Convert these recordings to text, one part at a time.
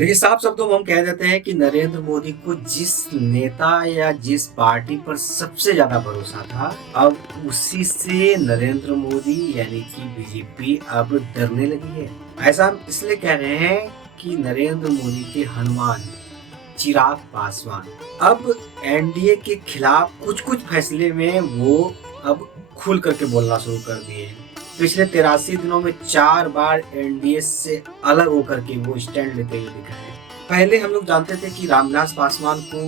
देखिए, साफ शब्दों में हम कह देते हैं कि नरेंद्र मोदी को जिस नेता या जिस पार्टी पर सबसे ज्यादा भरोसा था, अब उसी से नरेंद्र मोदी यानी कि बीजेपी अब डरने लगी है। ऐसा हम इसलिए कह रहे हैं कि नरेंद्र मोदी के हनुमान चिराग पासवान अब एनडीए के खिलाफ कुछ कुछ फैसले में वो अब खुल करके बोलना शुरू कर दिए हैं। पिछले 83 दिनों में 4 बार एनडीए से अलग होकर के वो स्टैंड लेते हुए दिखा है। पहले हम लोग जानते थे कि रामविलास पासवान को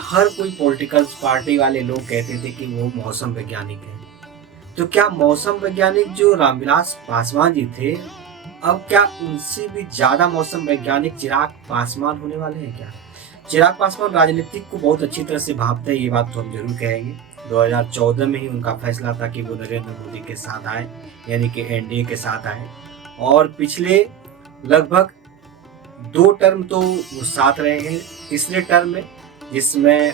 हर कोई पॉलिटिकल पार्टी वाले लोग कहते थे कि वो मौसम वैज्ञानिक है। तो क्या मौसम वैज्ञानिक जो रामविलास पासवान जी थे, अब क्या उनसे भी ज्यादा मौसम वैज्ञानिक चिराग पासवान होने वाले हैं क्या? चिराग पासवान राजनीतिक को बहुत अच्छी तरह से भांपते हैं, ये बात तो हम जरूर कहेंगे। 2014 में ही उनका फैसला था कि वो नरेंद्र मोदी के साथ आए, यानी कि एनडीए के साथ आए, और पिछले लगभग 2 टर्म तो वो साथ रहे हैं। तीसरे टर्म में, जिसमें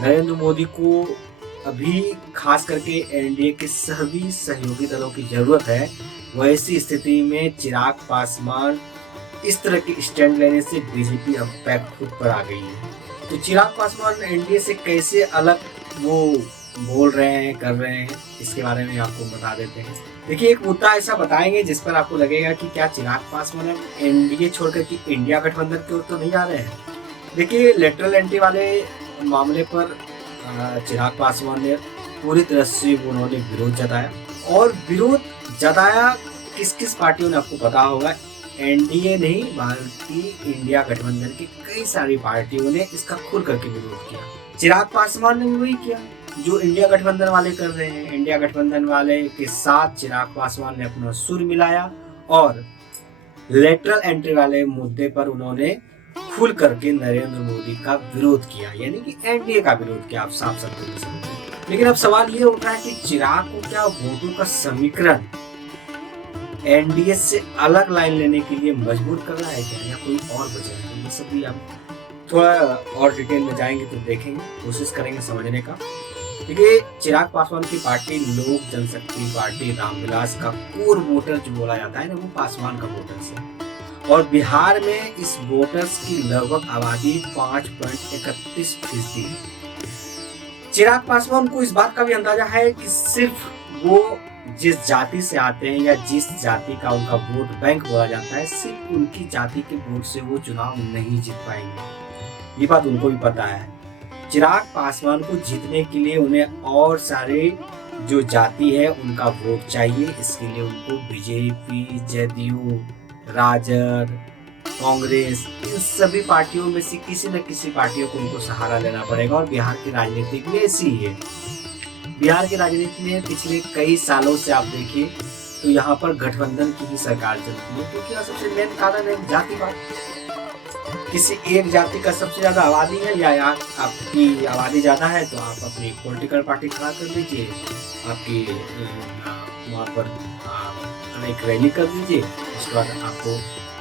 नरेंद्र मोदी को अभी खास करके एनडीए के सभी सहयोगी दलों की जरूरत है, वैसी स्थिति में चिराग पासवान इस तरह के स्टैंड लेने से बीजेपी अब बैक फुट पर आ गई है। तो चिराग पासवान एनडीए से कैसे अलग वो बोल रहे हैं, कर रहे हैं, इसके बारे में आपको बता देते हैं। देखिए, एक मुद्दा ऐसा बताएंगे जिस पर आपको लगेगा कि क्या चिराग पासवान एनडीए छोड़कर कि इंडिया गठबंधन की ओर तो नहीं जा रहे हैं। देखिए, लेटरल एंट्री वाले मामले पर चिराग पासवान ने पूरी तरह से उन्होंने विरोध जताया, और विरोध जताया किस किस पार्टियों ने आपको पता होगा। एनडीए नहीं, भारतीय इंडिया गठबंधन की कई सारी पार्टियों ने इसका खुल करके विरोध किया। चिराग पासवान ने भी वही किया जो इंडिया गठबंधन वाले कर रहे हैं। इंडिया गठबंधन वाले के साथ चिराग पासवान ने अपना सुर मिलाया और लेटरल एंट्री वाले मुद्दे पर उन्होंने खुल करके नरेंद्र मोदी का विरोध किया, यानी कि एनडीए का विरोध किया। आप साफ शब्दों में समझिए। लेकिन अब सवाल ये उठ रहा है कि चिराग को क्या वोटों का समीकरण एनडीए से अलग लाइन लेने के लिए मजबूर कर रहा है क्या, या कोई और वजह है? ये सब भी आप थोड़ा और डिटेल में जाएंगे तो देखेंगे, कोशिश करेंगे समझने का। देखिए, चिराग पासवान की पार्टी लोक जनशक्ति पार्टी, रामविलास का कोर वोटर जो बोला जाता है ना, वो पासवान का वोटर्स है। और बिहार में इस वोटर्स की लगभग आबादी 5.31% है। चिराग पासवान को इस बात का भी अंदाजा है कि सिर्फ वो जिस जाति से आते हैं या जिस जाति का उनका वोट बैंक बोला जाता है, सिर्फ उनकी जाति के वोट से वो चुनाव नहीं जीत पाएंगे। ये बात उनको भी पता है। चिराग पासवान को जीतने के लिए उन्हें और सारे जो जाति है उनका वोट चाहिए। इसके लिए उनको बीजेपी, जदयू, राजद, कांग्रेस, इन सभी पार्टियों में से किसी न किसी पार्टियों को उनको सहारा लेना पड़ेगा। और बिहार की राजनीति भी ऐसी ही है। बिहार की राजनीति में पिछले कई सालों से आप देखिए तो यहाँ पर गठबंधन की ही सरकार चलती है, क्योंकि सबसे मेन कारण है जातिवाद। किसी एक जाति का सबसे ज्यादा आबादी है या आपकी आबादी ज्यादा है तो आप अपनी पॉलिटिकल पार्टी खड़ा कर दीजिए, आपकी वहाँ पर एक रैली कर दीजिए। उसके बाद आपको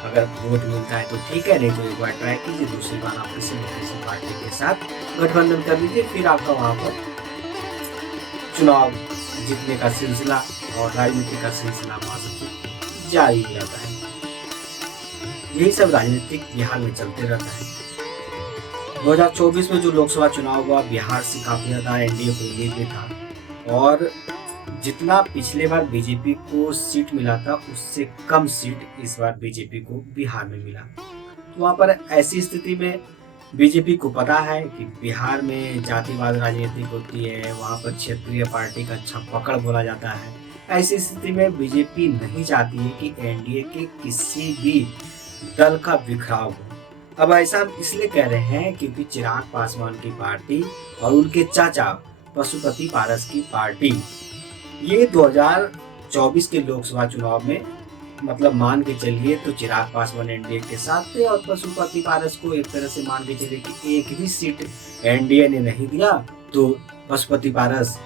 अगर वोट मिलता है तो ठीक है, नहीं तो एक बार ट्राई कीजिए, दूसरी बार आप किसी न किसी पार्टी के साथ गठबंधन कर दीजिए, फिर आपका वहाँ पर चुनाव जीतने का सिलसिला और राजनीति का सिलसिला वहाँ से जारी रहता है। यही सब राजनीतिक बिहार में चलते रहता है। 2024 में जो लोकसभा चुनाव हुआ, बिहार से काफी ज्यादा एनडीए को उम्मीद भी था, और जितना पिछले बार बीजेपी को सीट मिला था उससे कम सीट इस बार बीजेपी को बिहार में मिला। तो वहाँ पर ऐसी स्थिति में बीजेपी को पता है कि बिहार में जातिवाद राजनीति होती है, वहाँ पर क्षेत्रीय पार्टी का अच्छा पकड़ बोला जाता है। ऐसी स्थिति में बीजेपी नहीं चाहती है कि एनडीए के किसी भी दल का बिखराव हो। अब ऐसा हम इसलिए कह रहे हैं क्योंकि चिराग पासवान की पार्टी और उनके चाचा पशुपति पारस की पार्टी, ये 2024 के लोकसभा चुनाव में, मतलब मान के चलिए तो चिराग पासवान एनडीए के साथ थे और पशुपति पारस को एक तरह से मान के चलिए कि एक भी सीट एनडीए ने नहीं दिया, तो पशुपति पारस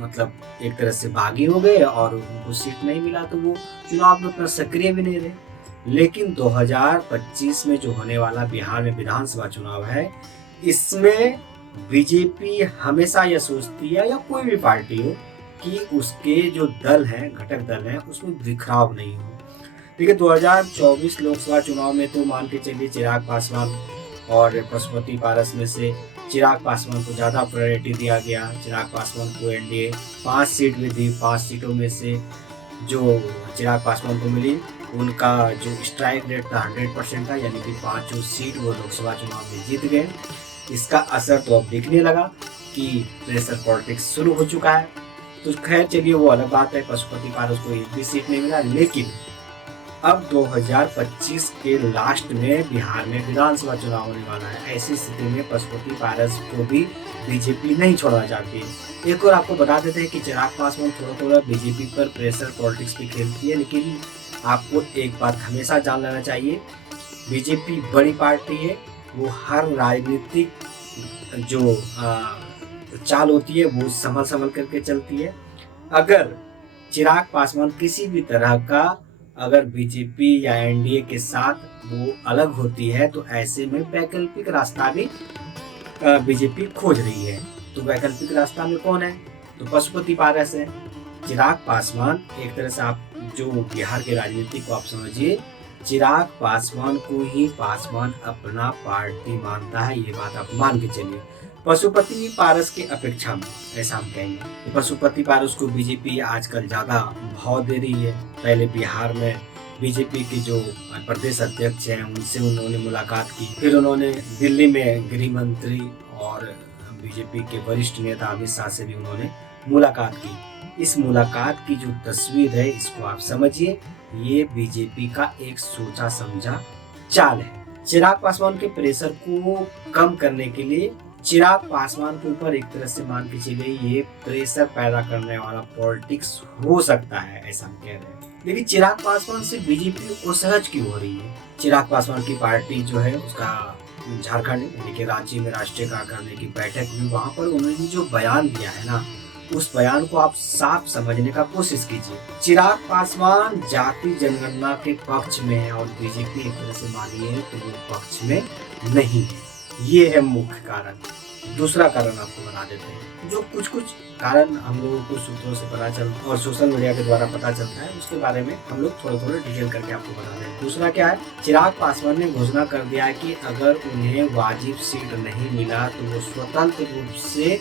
मतलब एक तरह से बागी हो गए और उनको सीट नहीं मिला, तो वो चुनाव में उतना सक्रिय भी नहीं रहे। लेकिन 2025 में जो होने वाला बिहार में विधानसभा चुनाव है, इसमें बीजेपी हमेशा यह सोचती है, या कोई भी पार्टी हो, कि उसके जो दल हैं, घटक दल हैं, उसमें बिखराव नहीं हो। देखिए 2024 लोकसभा चुनाव में तो मान के चलिए चिराग पासवान और पशुपति पारस में से चिराग पासवान को ज़्यादा प्रायोरिटी दिया गया। चिराग पासवान को एनडीए 5 सीट भी दी। 5 सीटों में से जो चिराग पासवान को मिली उनका जो स्ट्राइक रेट था 100% था, यानी कि 5 सीट वो लोकसभा चुनाव में जीत गए। इसका असर तो अब दिखने लगा कि प्रेशर पॉलिटिक्स शुरू हो चुका है। तो खैर चलिए वो अलग बात है, पशुपति पारस को एक भी सीट नहीं मिला। लेकिन अब 2025 के लास्ट में बिहार में विधानसभा चुनाव होने वाला है। ऐसी स्थिति में पशुपति पारस को भी बीजेपी नहीं छोड़ना चाहती है। एक और आपको बता देते हैं कि चिराग पासवान थोड़ा थोड़ा बीजेपी पर प्रेशर पॉलिटिक्स भी खेलती है, लेकिन आपको एक बात हमेशा जान लेना चाहिए, बीजेपी बड़ी पार्टी है, वो हर राजनीतिक जो चाल होती है वो संभल करके चलती है। अगर चिराग पासवान किसी भी तरह का अगर बीजेपी या एनडीए के साथ वो अलग होती है तो ऐसे में वैकल्पिक रास्ता भी बीजेपी खोज रही है। तो वैकल्पिक रास्ता में कौन है? तो पशुपति पारस है। चिराग पासवान एक तरह से आप जो बिहार के राजनीति को आप समझिए, चिराग पासवान को ही पासवान अपना पार्टी मानता है, ये बात आप मान के चलिए। पशुपति पारस की अपेक्षा में ऐसा हम कहेंगे, पशुपति पारस को बीजेपी आजकल ज्यादा भाव दे रही है। पहले बिहार में बीजेपी के जो प्रदेश अध्यक्ष हैं उनसे उन्होंने मुलाकात की, फिर उन्होंने दिल्ली में गृह मंत्री और बीजेपी के वरिष्ठ नेता अमित शाह से भी उन्होंने मुलाकात की। इस मुलाकात की जो तस्वीर है इसको आप समझिए, ये बीजेपी का एक सोचा समझा चाल है। चिराग पासवान के प्रेशर को कम करने के लिए चिराग पासवान के ऊपर एक तरह से मान के चलिए ये प्रेशर पैदा करने वाला पॉलिटिक्स हो सकता है, ऐसा हम कह रहे हैं। लेकिन चिराग पासवान से बीजेपी असहज क्यों हो रही है? चिराग पासवान की पार्टी जो है उसका झारखंड यानी कि रांची में राष्ट्रीय कार्यकारिणी की बैठक हुई, वहां पर उन्होंने जो बयान दिया है ना, उस बयान को आप साफ समझने का कोशिश कीजिए। चिराग पासवान जाति जनगणना के पक्ष में है और बीजेपी एक तरह से मानिए तो वो पक्ष में नहीं है। ये है मुख्य कारण। दूसरा कारण आपको बता देते हैं, जो कुछ कारण हम लोगों को सूत्रों से पता चलता और सोशल मीडिया के द्वारा पता चलता है, उसके बारे में हम लोग थोड़ा डिटेल करके आपको बता दें। दूसरा क्या है, चिराग पासवान ने घोषणा कर दिया है कि अगर उन्हें वाजिब सीट नहीं मिला तो वो स्वतंत्र रूप से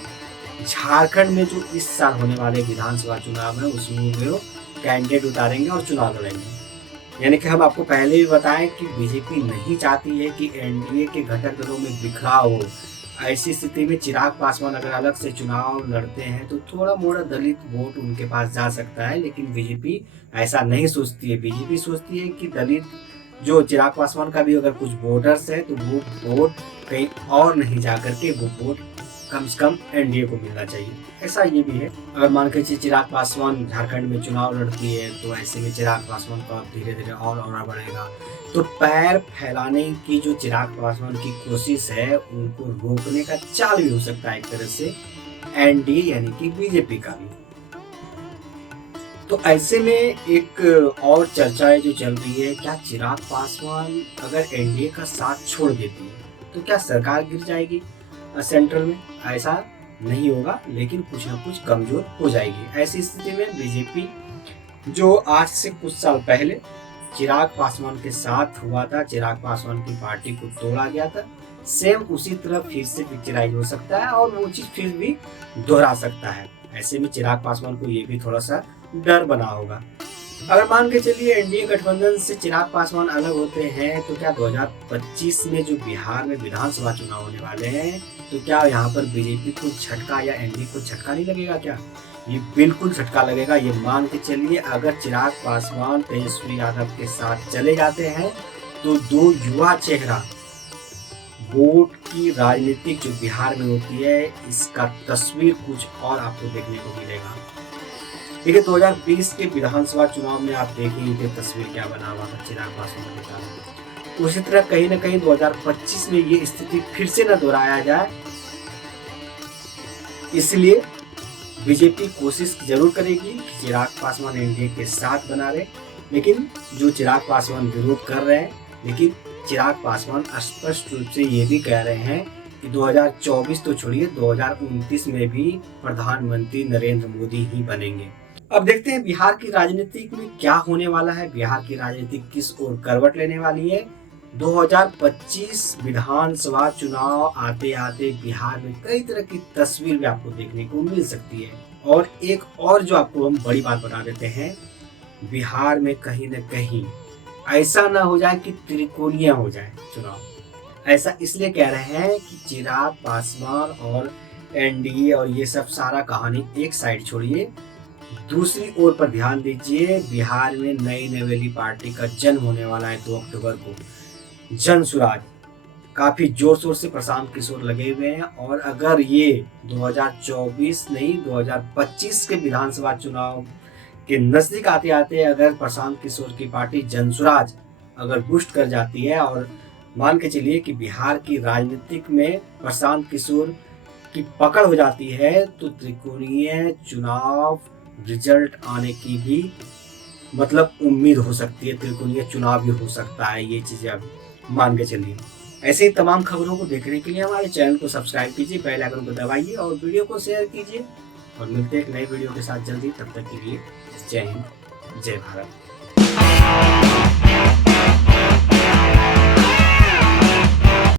झारखंड में जो इस साल होने वाले विधानसभा चुनाव है उसमें वो कैंडिडेट उतारेंगे और चुनाव लड़ेंगे। यानी कि हम आपको पहले भी बताएं कि बीजेपी नहीं चाहती है कि एनडीए के घटक दलों में बिखराव हो। ऐसी स्थिति में चिराग पासवान अगर अलग से चुनाव लड़ते हैं तो थोड़ा मोड़ा दलित वोट उनके पास जा सकता है, लेकिन बीजेपी ऐसा नहीं सोचती है। बीजेपी सोचती है कि दलित जो चिराग पासवान का भी अगर कुछ वोटर्स है तो वो वोट कहीं और नहीं जा करके वो वोट कम से कम एनडीए को मिलना चाहिए, ऐसा ये भी है। अगर मान के चलिए चिराग पासवान झारखंड में चुनाव लड़ती है तो ऐसे में चिराग पासवान का धीरे धीरे और बढ़ेगा। तो पैर फैलाने की जो चिराग पासवान की कोशिश है उनको रोकने का चाल भी हो सकता है एक तरह से एनडीए यानी कि बीजेपी का भी। तो ऐसे में एक और चर्चा जो चल रही है, क्या चिराग पासवान अगर एनडीए का साथ छोड़ देती है तो क्या सरकार गिर जाएगी सेंट्रल में? ऐसा नहीं होगा, लेकिन कुछ न कुछ कमजोर हो जाएगी। ऐसी स्थिति में बीजेपी जो आज से कुछ साल पहले चिराग पासवान के साथ हुआ था, चिराग पासवान की पार्टी को तोड़ा गया था, सेम उसी तरह फिर से पिक्चराइज हो सकता है और वो चीज फिर भी दोहरा सकता है। ऐसे में चिराग पासवान को ये भी थोड़ा सा डर बना होगा। अगर मान के चलिए एनडीए गठबंधन से चिराग पासवान अलग होते हैं तो क्या 2025 में जो बिहार में विधानसभा चुनाव होने वाले हैं तो क्या यहाँ पर बीजेपी को झटका या एनडीए को झटका नहीं लगेगा? क्या ये बिल्कुल झटका लगेगा। ये मान के चलिए अगर चिराग पासवान तेजस्वी यादव के साथ चले जाते हैं तो दो युवा चेहरा वोट की राजनीति जो बिहार में होती है इसका तस्वीर कुछ और आपको देखने को मिलेगा। देखिए 2020 के विधानसभा चुनाव में आप देखेंगे तस्वीर क्या बना हुआ था चिराग पासवान के साथ। उसी तरह कहीं न कहीं 2025 में ये स्थिति फिर से न दोहराया जाए, इसलिए बीजेपी कोशिश जरूर करेगी कि चिराग पासवान एनडीए के साथ बना रहे। लेकिन जो चिराग पासवान विरोध कर रहे हैं, लेकिन चिराग पासवान स्पष्ट रूप से ये भी कह रहे हैं कि 2024 तो छोड़िए 2029 में भी प्रधानमंत्री नरेंद्र मोदी ही बनेंगे। अब देखते हैं बिहार की राजनीति में क्या होने वाला है, बिहार की राजनीति किस ओर करवट लेने वाली है। 2025 विधानसभा चुनाव आते आते बिहार में कई तरह की तस्वीर भी आपको देखने को मिल सकती है। और एक और जो आपको हम बड़ी बात बता देते हैं, बिहार में कहीं न कहीं ऐसा ना हो जाए कि त्रिकोणीय हो जाए चुनाव। ऐसा इसलिए कह रहे हैं कि चिराग पासवान और एनडीए और ये सब सारा कहानी एक साइड छोड़िए, दूसरी ओर पर ध्यान दीजिए। बिहार में नई नवेली पार्टी का जन्म होने वाला है 2 अक्टूबर को, जन सुराज। काफी जोर शोर से प्रशांत किशोर लगे हुए हैं और अगर ये 2024 नहीं 2025 के विधानसभा चुनाव के नजदीक आते आते अगर प्रशांत किशोर की पार्टी जनसुराज अगर बुस्ट कर जाती है और मान के चलिए कि बिहार की राजनीतिक में प्रशांत किशोर की पकड़ हो जाती है, तो त्रिकोणीय चुनाव रिजल्ट आने की भी मतलब उम्मीद हो सकती है। त्रिकोणीय चुनाव भी हो सकता है, ये चीजें आप मान के चलिए। ऐसे ही तमाम खबरों को देखने के लिए हमारे चैनल को सब्सक्राइब कीजिए, बेल आइकन को दबाइए और वीडियो को शेयर कीजिए। और मिलते हैं एक नए वीडियो के साथ जल्दी, तब तक के लिए जय हिंद, जय भारत।